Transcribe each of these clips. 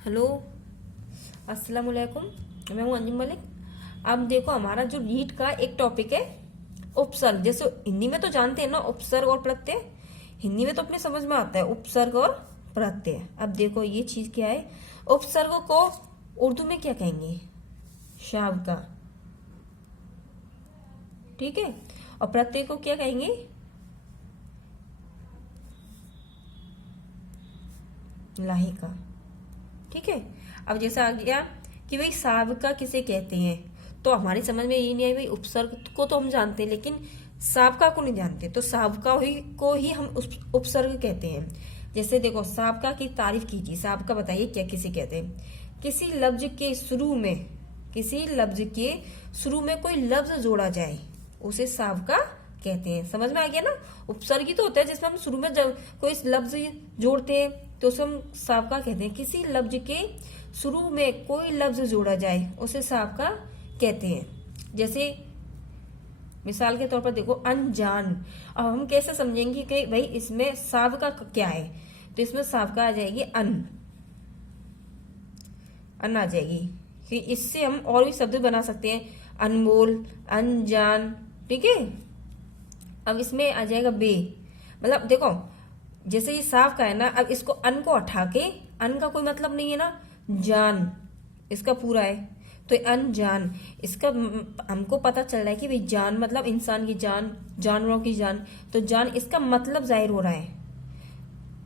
Hello, अस्सलाम वालेकुम। मैं हूँ अंजुम मलिक। अब देखो, हमारा जो रीट का एक टॉपिक है उपसर्ग। जैसे हिंदी में तो जानते हैं ना, उपसर्ग और प्रत्यय। हिंदी में तो अपने समझ में आता है उपसर्ग और प्रत्यय। अब देखो ये चीज क्या है। उपसर्ग को उर्दू में क्या कहेंगे? शाब्का। ठीक है। और प्रत्यय को क्या कहेंगे? लाहिका। ठीक है। अब जैसा आ गया कि भाई साबका किसे कहते हैं, तो हमारी समझ में ये नहीं आई। भाई उपसर्ग को तो हम जानते हैं, लेकिन साबका को नहीं जानते। तो साबका को ही हम उपसर्ग कहते हैं। जैसे देखो, साबका की तारीफ कीजिए। साबका बताइए क्या किसे कहते हैं? किसी लफ्ज के शुरू में, किसी लफ्ज के शुरू में कोई लफ्ज जोड़ा जाए उसे साबका कहते हैं। समझ में आ गया ना? उपसर्ग ही तो होता है जिसमें हम शुरू में जब कोई लफ्ज जोड़ते हैं तो उसे हम साबका कहते हैं। किसी लफ्ज के शुरू में कोई लफ्ज जोड़ा जाए उसे साबका कहते हैं। जैसे मिसाल के तौर पर देखो, अनजान। अब हम कैसे समझेंगे कि भाई इसमें साबका क्या है? तो इसमें साबका आ जाएगी अन आ जाएगी। कि इससे हम और भी शब्द बना सकते हैं, अनमोल, अनजान। ठीक है। अब इसमें आ जाएगा बे। मतलब देखो, जैसे ये साफ का है ना, अब इसको अन को हटा के, अन का कोई मतलब नहीं है ना, जान इसका पूरा है, तो अनजान। इसका हमको पता चल रहा है कि भाई जान मतलब इंसान की जान, जानवरों की जान। तो जान इसका मतलब जाहिर हो रहा है।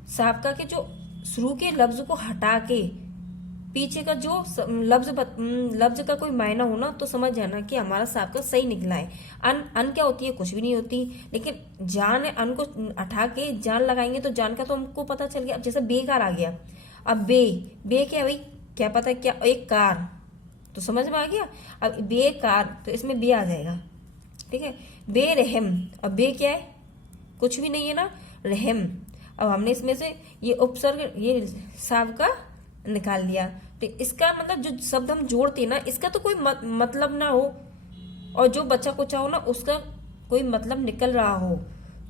साबका के जो शुरू के लफ्ज को हटा के पीछे का जो लफ्ज का कोई मायना हो ना, तो समझ जाना कि हमारा साबका सही निकला है। अन क्या होती है? कुछ भी नहीं होती। लेकिन जान है, अन को हटा के जान लगाएंगे तो जान का तो हमको पता चल गया। अब जैसे बेकार आ गया। अब बे क्या है भाई? क्या पता क्या? एक कार, तो समझ में आ गया। अब बेकार, तो इसमें बे आ जाएगा। ठीक है। बेरहम। अब बे क्या है? कुछ भी नहीं है ना, रहम। अब हमने इसमें से ये उपसर्ग, ये साबका निकाल लिया। तो इसका मतलब जो शब्द हम जोड़ते हैं ना, इसका तो कोई मतलब ना हो, और जो बचा कुचा हो ना उसका कोई मतलब निकल रहा हो,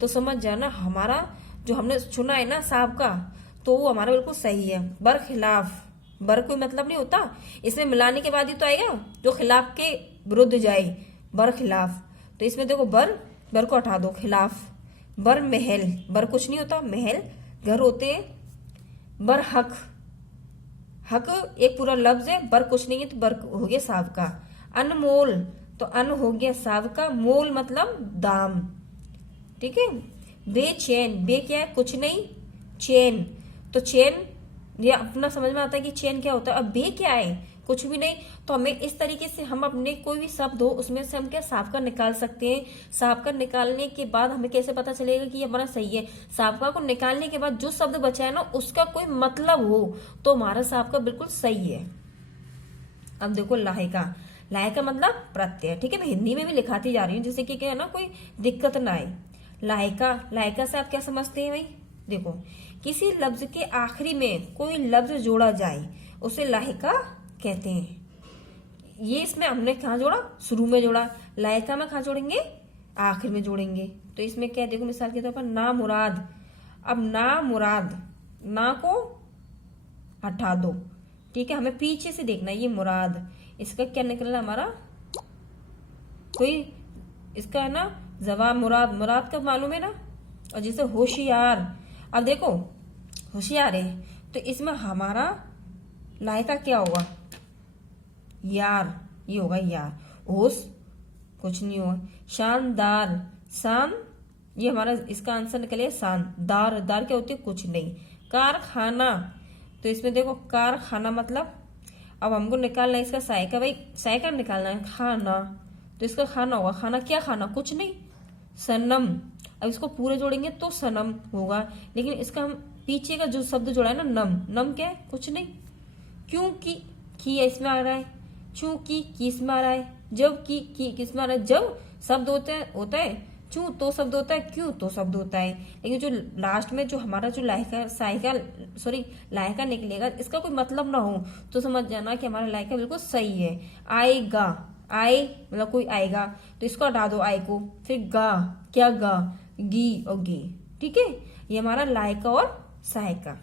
तो समझ जाना हमारा जो हमने चुना है ना साहब का, तो वो हमारा बिल्कुल सही है। बर खिलाफ। बर कोई मतलब नहीं होता, इसमें मिलाने के बाद ही तो आएगा जो खिलाफ के विरुद्ध जाए। बर खिलाफ। तो इसमें देखो, बर को हटा दो, खिलाफ। बर महल। बर कुछ नहीं होता, महल घर होते हैं। बर हक। हक एक पूरा लफ्ज है, बर कुछ नहीं है, तो बर हो गया साहब का। अनमोल, तो अन हो गया साहब का, मोल मतलब दाम। ठीक है। बेचैन। बे क्या है? कुछ नहीं, चैन। तो चैन, ये अपना समझ में आता है कि चैन क्या होता है। अब बे क्या है? कुछ भी नहीं। तो हमें इस तरीके से हम अपने कोई भी शब्द हो उसमें से हम क्या साबका निकाल सकते हैं। साबका निकालने के बाद हमें कैसे पता चलेगा कि ये हमारा सही है? साबका को निकालने के बाद जो शब्द बचा है ना उसका कोई मतलब हो तो हमारा साबका बिल्कुल सही है। अब देखो, लाहिका। लाहिका मतलब प्रत्यय। ठीक है। मैं हिंदी में भी लिखाती जा रही हूँ जिससे कि क्या है ना, कोई दिक्कत ना आए। लाहिका। लाहिका से आप क्या समझते हैं भाई? देखो, किसी लफ्ज के आखिरी में कोई लफ्ज जोड़ा जाए उसे लाहिका कहते हैं। ये इसमें हमने कहा जोड़ा? शुरू में जोड़ा। लायका में कहा जोड़ेंगे? आखिर में जोड़ेंगे। तो इसमें क्या, देखो मिसाल के तौर पर ना मुराद। अब ना मुराद, ना को हटा दो। ठीक है। हमें पीछे से देखना है, ये मुराद, इसका क्या निकलना हमारा? कोई इसका है ना जवाब। मुराद, मुराद का मालूम है ना। और जैसे होशियार। अब देखो, होशियार है तो इसमें हमारा लायका क्या होगा? यार, ये होगा यार। होश कुछ नहीं होगा। शानदार। शान, ये हमारा इसका आंसर निकले शान। दार, दार क्या होती है? कुछ नहीं। कारखाना। तो इसमें देखो, कारखाना मतलब, अब हमको निकालना है इसका सायका। भाई सायका निकालना है, खाना, तो इसका खाना होगा। खाना क्या? खाना कुछ नहीं। सनम। अब इसको पूरे जोड़ेंगे तो सनम होगा, लेकिन इसका हम पीछे का जो शब्द जोड़ा है ना, नम, नम क्या है? कुछ नहीं। क्योंकि की इसमें आ रहा है, चूंकि की इसमें आ रहा है, जब की किसमें आ रहा है? जब शब्द होता है, चू तो शब्द होता है, क्यों तो शब्द होता है। लेकिन जो लास्ट में जो हमारा जो लायका निकलेगा, इसका कोई मतलब ना हो तो समझ जाना कि हमारा लायका बिल्कुल सही है। आएगा। आए मतलब कोई आएगा, तो इसको हटा दो आए को। फिर गा, क्या गा? गी और गी। ठीक है। ये हमारा लायका और सहायका।